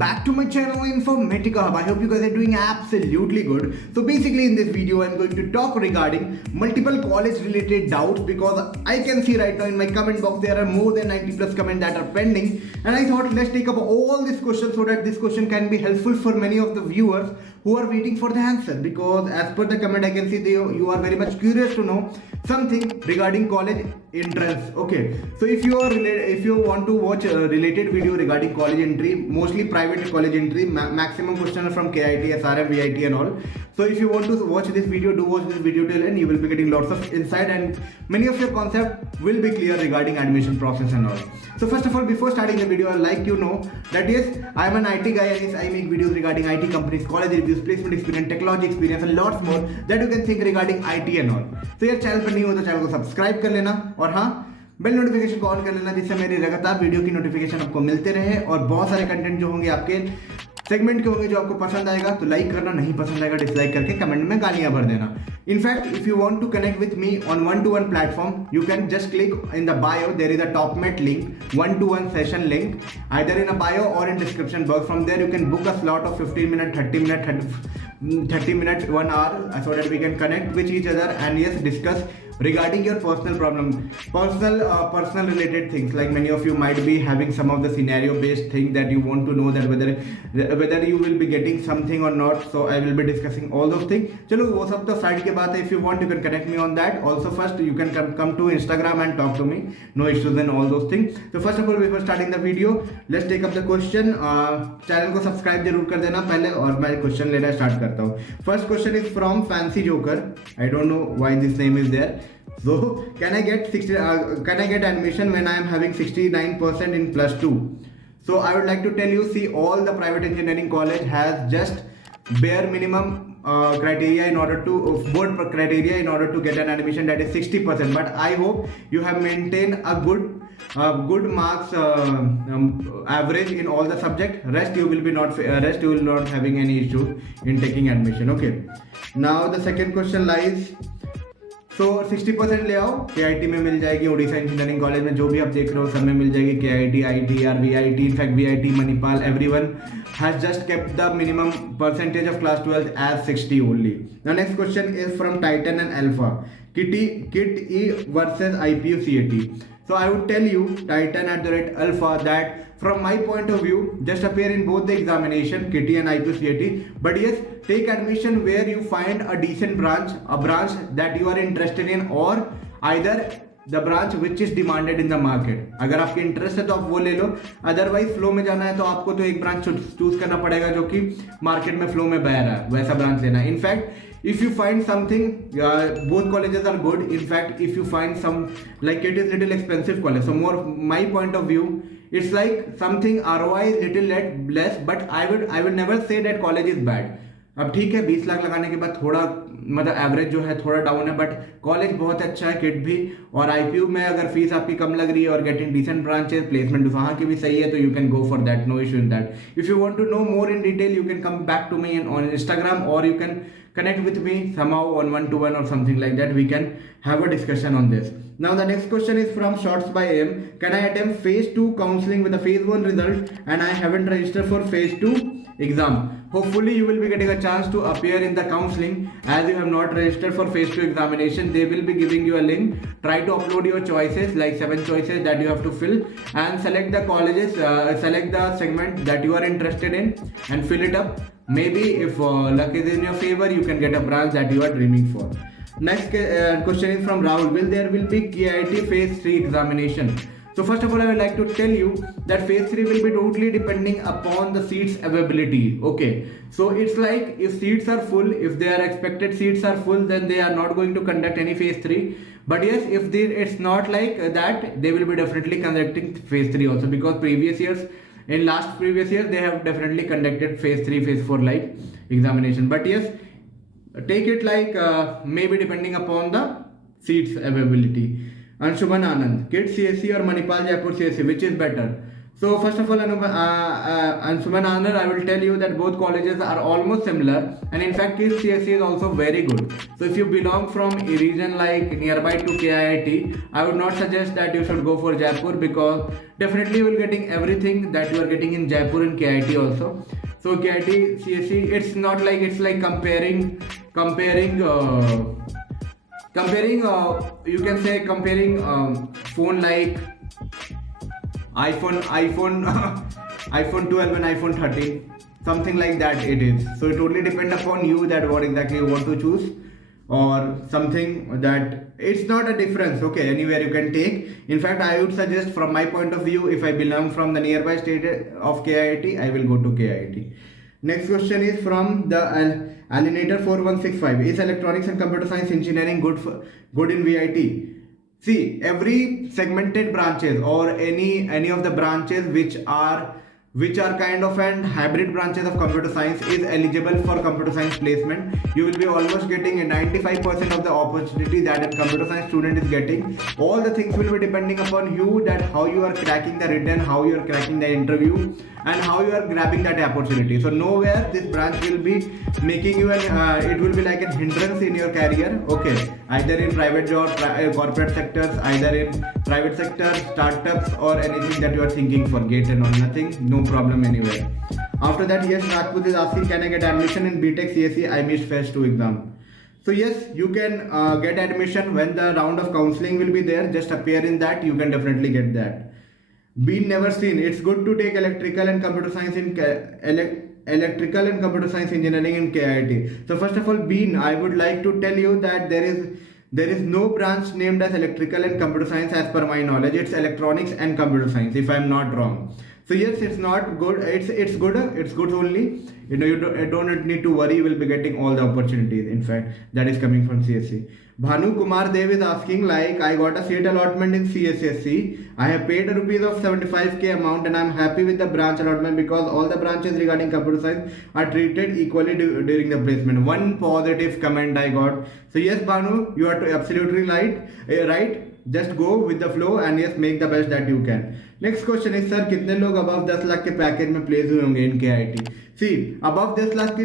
back to my channel Informatica Hub. I hope you guys are doing absolutely good. So basically in this video I'm going to talk regarding multiple college related doubts because I can see right now in my comment box there are more than 90 plus comments that are pending, and I thought let's take up all these questions so that this question can be helpful for many of the viewers who are waiting for the answer, because as per the comment I can see you are very much curious to know something regarding college entrance. Okay, so if you want to watch a related video regarding college entry, mostly private college entry, maximum question are from KIT, SRM, VIT and all. So if you want to watch this video, do watch this video till end. You will be getting lots of insight and many of your concepts will be clear regarding admission process and all. So first of all, before starting the video, I'd like you know that yes, I am an IT guy and yes, I make videos regarding IT companies, college reviews, placement experience, technology experience and lots more that you can think regarding IT and all. So यार channel पर नहीं हो तो channel को subscribe कर लेना और हाँ बेल नोटिफिकेशन को ऑन कर लेना, जिससे मेरी लगातार वीडियो की नोटिफिकेशन आपको मिलते रहे और बहुत सारे कंटेंट जो होंगे आपके सेगमेंट के होंगे जो आपको पसंद आएगा तो लाइक करना, नहीं पसंद आएगा डिसलाइक करके कमेंट में गालियां भर देना. In fact if you want to connect with me on 1-to-1 platform you can just click in the bio, there is a Topmate link, 1-to-1 session link either in a bio or in description box. From there you can book a slot of 15 minutes, 30 minutes, 1 hour so that we can connect with each other and yes, discuss regarding your personal problem, personal related things. Like many of you might be having some of the scenario based thing that you want to know that whether you will be getting something or not. So I will be discussing all those things. चलो वो सब तो side के बात है. If you want you can connect me on that. Also first you can come to Instagram and talk to me. No issues and all those things. So first of all before starting the video let's take up the question. Channel को subscribe जरूर कर देना पहले और मैं question लेना start करता हूँ. First question is from fancy joker. I don't know why this name is there. So can I get admission when I am having 69% in +2? So I would like to tell you, see, all the private engineering college has just bare minimum criteria in order to board criteria in order to get an admission, that is 60%. But I hope you have maintained a good marks average in all the subject. Rest you will not having any issue in taking admission. Okay, now the second question lies. तो 60% ले आओ, KIT में मिल जाएगी, Odisha engineering college में जो भी आप देख रहे हो सब में मिल जाएगी. KIT, ITR, VIT, in fact VIT, Manipal, everyone has just kept the minimum percentage of class 12 as 60 only. The next question is from Titan and Alpha. KIT E versus IPU CAT. So I would tell you Titan @ Alpha that from my point of view just appear in both the examination KIT and IPU CAT, but yes, take admission where you find a decent branch, a branch that you are interested in, or either the branch which is demanded in the market. अगर आपके interest है तो आप वो ले लो, otherwise flow में जाना है तो आपको तो एक ब्रांच चूज करना पड़ेगा जो कि मार्केट में फ्लो में बह रहा है, वैसा ब्रांच लेना है. In fact if you find something, both colleges are good. In fact if you find some, like it is little expensive college, so more my point of view it's like something ROI is little less, but I would never say that college is bad. अब ठीक है 20 लाख लगाने के बाद थोड़ा मतलब average जो है थोड़ा डाउन है, बट कॉलेज बहुत अच्छा है, किट भी. और IPU में अगर फीस आपकी कम लग रही है और गेटिंग डिसेंट ब्रांचेस, प्लेसमेंट वहाँ की भी सही है, तो you can go for that, no issue in that. If you want to know more in detail you can come back to me on Instagram or you can connect with me somehow on 1-to-1 or something like that. We can have a discussion on this. Now the next question is from Shots by AM. Can I attempt phase 2 counseling with the phase 1 result and I haven't registered for phase 2 exam? Hopefully you will be getting a chance to appear in the counseling as you have not registered for phase 2 examination. They will be giving you a link. Try to upload your choices, like 7 choices that you have to fill, and select the colleges, select the segment that you are interested in and fill it up. Maybe if luck is in your favor you can get a branch that you are dreaming for. Next question is from Rahul. Will be KIT phase 3 examination? So first of all I would like to tell you that phase 3 will be totally depending upon the seats availability. Okay, so it's like if seats are full, if their expected seats are full, then they are not going to conduct any phase 3. But yes, if it's not like that, they will be definitely conducting phase 3 also, because previous years they have definitely conducted phase 3, phase 4 like examination. But yes, take it like maybe depending upon the seats availability. Anshuman Anand, KIT CSE or Manipal Jaipur CSE, which is better? So first of all, Ansuman Anand, I will tell you that both colleges are almost similar, and in fact, KIIS CSE is also very good. So if you belong from a region like nearby to KIIT, I would not suggest that you should go for Jaipur, because definitely you will getting everything that you are getting in Jaipur and KIIT also. So KIIT CSE, it's not like, it's like comparing. You can say comparing phone like iPhone iPhone 12 and iPhone 13, something like that it is. So it totally depend upon you that what exactly you want to choose, or something that it's not a difference. Okay, anywhere you can take. In fact, I would suggest from my point of view, if I belong from the nearby state of KIIT, I will go to KIIT. Next question is from the Alienator 4165. Is electronics and computer science engineering good in VIT? See, every segmented branches or any of the branches which are kind of an hybrid branches of computer science is eligible for computer science placement. You will be almost getting a 95% of the opportunity that a computer science student is getting. All the things will be depending upon you, that how you are cracking the written, how you are cracking the interview, and how you are grabbing that opportunity. So nowhere this branch will be making you it will be like a hindrance in your career. Okay, either in private job, corporate sectors, either in private sector, startups, or anything that you are thinking, forget and all, nothing, no problem anywhere. After that, yes, Rajput is asking, can I get admission in BTech CSE? I missed phase 2 exam. So yes, you can get admission when the round of counseling will be there. Just appear in that, you can definitely get that. Been never seen. It's good to take electrical and computer science in electrical and computer science engineering in KIIT. So first of all, Bean, I would like to tell you that there is no branch named as electrical and computer science as per my knowledge. It's electronics and computer science, if I'm not wrong. So yes, it's not good. It's good only. You know, you don't need to worry. You will be getting all the opportunities. In fact, that is coming from CSE. Bhanu Kumar Dev is asking, like, I got a seat allotment in CSSC. I have paid a rupees of 75k amount, and I'm happy with the branch allotment because all the branches regarding computer science are treated equally during the placement. One positive comment I got. So yes, Bhanu, you are absolutely right. Just go with the flow and yes, make the best that you can. Next question is, sir, कितने लोग above 10 lakh के package में place हुए होंगे in KIT? See, above 10 lakh,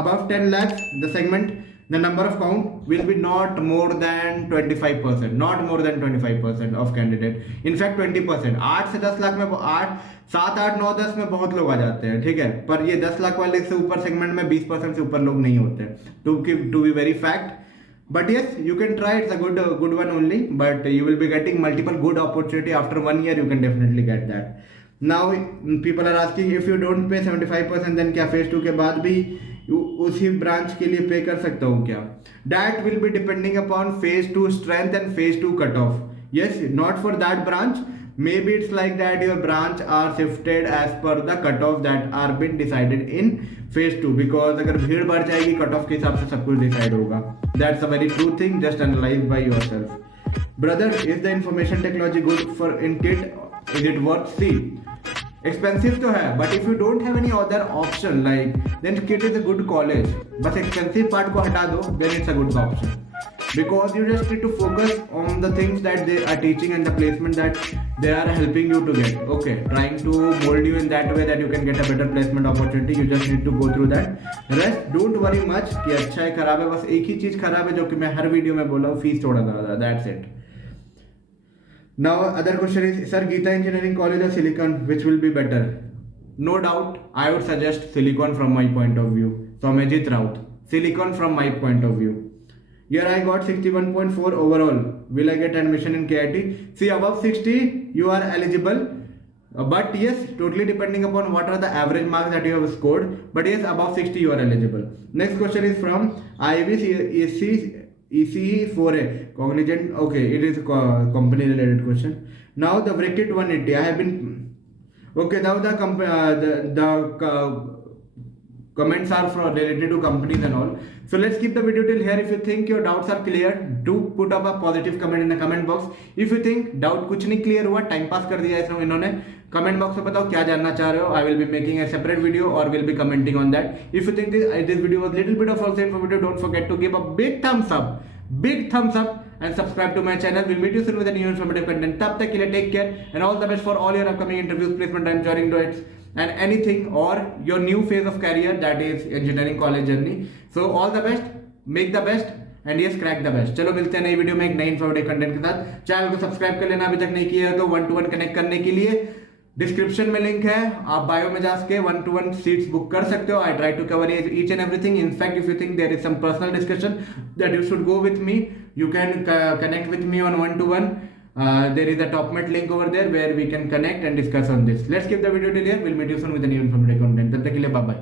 above 10 lakhs, the segment, the number of count will be not more than 25%, not more than 25% of candidate. In fact 20%. 8 से 10 लाख में 7, 8, 9, 10 में बहुत लोग आ जाते हैं, ठीक है, पर ये 10 लाख वाले से ऊपर सेगमेंट में 20% से ऊपर लोग नहीं होते, to be very fact. But yes, you can try. It's a good one only, but you will be getting multiple good opportunity. After 1 year you can definitely get that. Now people are asking, if you don't pay 75%, then क्या phase 2 के बाद भी उसी branch के लिए पे कर सकता हूँ क्या? That will be depending upon phase 2 strength and phase 2 cutoff. Yes, not for that branch. Maybe it's like that your branch are shifted as per the cutoff that are been decided in phase 2, because अगर भीड़ बढ़ जाएगी cutoff के हिसाब से सब कुछ decide होगा. That's a very true thing. Just analyze by yourself. Brother, is the information technology good for in KIT? Is it worth? See, expensive तो है, but if you don't have any other option, like, then KIT is a good college. बस expensive part को हटा दो, then it's a good option. Because you just need to focus on the things that they are teaching and the placement that they are helping you to get. Okay, trying to mold you in that way that you can get a better placement opportunity. You just need to go through that. Rest, don't worry much कि अच्छा है खराब है, बस एक ही चीज खराब है जो कि मैं हर वीडियो में बोला हूँ, फीस थोड़ा ज़्यादा. That's it. Now other question is, sir, Geeta Engineering College or Silicon, which will be better? No doubt, I would suggest Silicon from my point of view. Somajit Raut, Silicon from my point of view. Here I got 61.4 overall. Will I get admission in KIT? See, above 60 you are eligible. But yes, totally depending upon what are the average marks that you have scored. But yes, above 60 you are eligible. Next question is from IVC ECE4A. Cognizant. Okay, it is a company related question. Now the bracket 180. I have been. Okay, now the comments are related to companies and all. So let's keep the video till here. If you think your doubts are clear, do put up a positive comment in the comment box. If you think doubt कुछ नहीं clear हुआ, time pass कर दिया इसमें इन्होंने, comment box में बताओ क्या जानना चाह रहे हो. I will be making a separate video or will be commenting on that. If you think this video was little bit of also informative, don't forget to give a big thumbs up and subscribe to my channel. We'll meet you soon with a new informative content. तब तक के लिए take care and all the best for all your upcoming interviews, placement, and joining duets and anything or your new phase of career, that is engineering college journey. So all the best, make the best and yes crack the best. चलो मिलते हैं नई video में एक नई informative content के साथ. Channel को सब्सक्राइब कर लेना अभी तक नहीं किया है तो 1-to-1 कनेक्ट करने के लिए डिस्क्रिप्शन में लिंक है, आप बायो में जाके 1-to-1 सीट्स बुक कर सकते हो. I try to cover each and everything. In fact if you think there is some personal discussion that you should go with me, you can connect with me on 1-to-1. There is a TopMate link over there where we can connect and discuss on this. Let's keep the video till here. We'll meet you soon with a new informative content. तब तक के लिए bye bye.